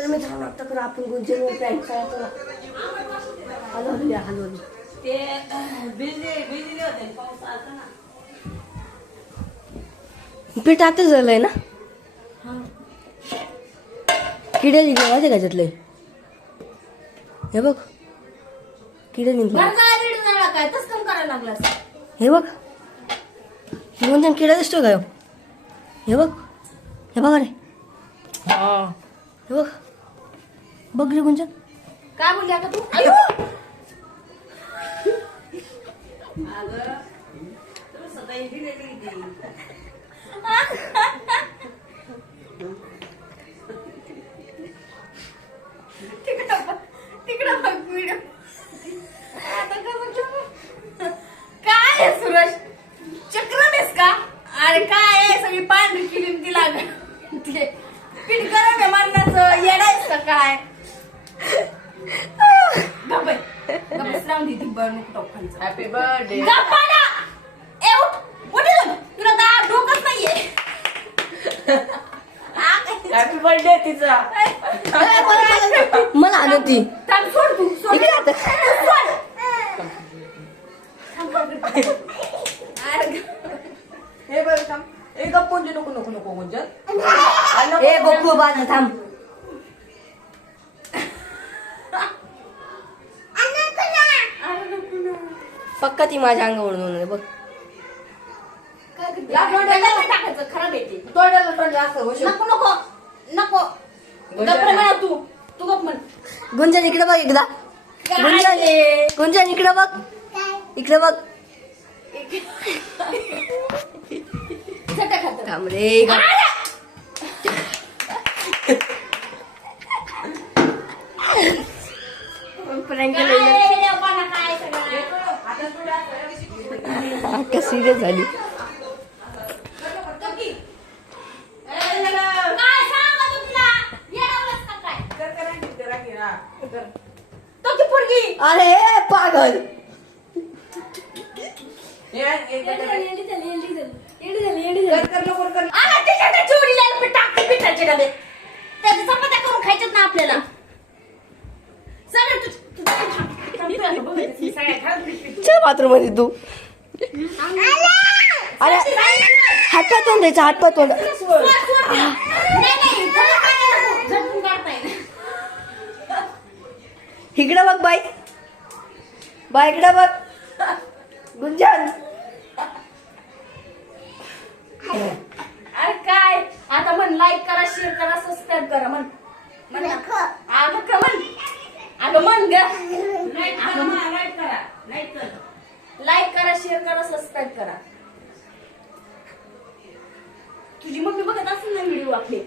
तर आता करू आपण चालतो हलवली हलवली ते भिजले भिजले होते पाऊस आला ना. पीठ आता झालंय ना? किडे निघले माहिती का त्यातले? हे बघ. किडे निघले. काय? तस काम करायला लागलास. हे बघ. गुंजन किडा दिसतो काय हे बघ. हे बघ रे. हे बघ. बघ रे गुंजन. काय बोलली आता तू? अगं दे ती बरं नको टोकांचं. Happy birthday. तुला दार डोकंच नाहीये? हॅपी बर्थडे तिचा मला आणत ती थांब, सोड तू, सोड. इकडे आता. सोड. थांब, थांब. अरे, हे बरं थांब ए गप्प गुंजन नको नको नको नको, ए. बघू बाज थांब पक्का ती माझ्या अंगावरून होणार बघ. टाकायचं, खराब येते तोंडाला तोंड असं होशील. नको नको नको. म्हणा तू. तू म्हण. गुंजन इकडे बघ एकदा. गुंजन? गुंजन इकडे बघ. इकडे बघ. चटक हात. थांब रे ग- Prank काय केलेलं. रे देवाला काय सगळं? आता थोडं असं. अक्का सिरियस झाली काय सांगा तू तिला? येडवलंस का काय? कर, कर, आणखी, कर, आणखी, हा, कर. तो की पोरगी? अरे पागल झाली, झाली, झाली, झाली. करून खायच्यात ना आपल्याला बाथरूममध्ये तू अरे हातपाय तोंड द्यायचा हातपाय तोंड. इकडे बघ बाई. बाई इकडे बघ. गुंजन. अरे काय? आता म्हण लाईक करा शेअर करा सबस्क्राईब करा म्हण. म्हण. अगं का म्हण? अगं म्हण ग. म्हण. लाईक करा. लाईक करा शेअर करा सबस्क्राईब करा. तुझी मम्मी बघत असेल ना व्हिडिओ आपले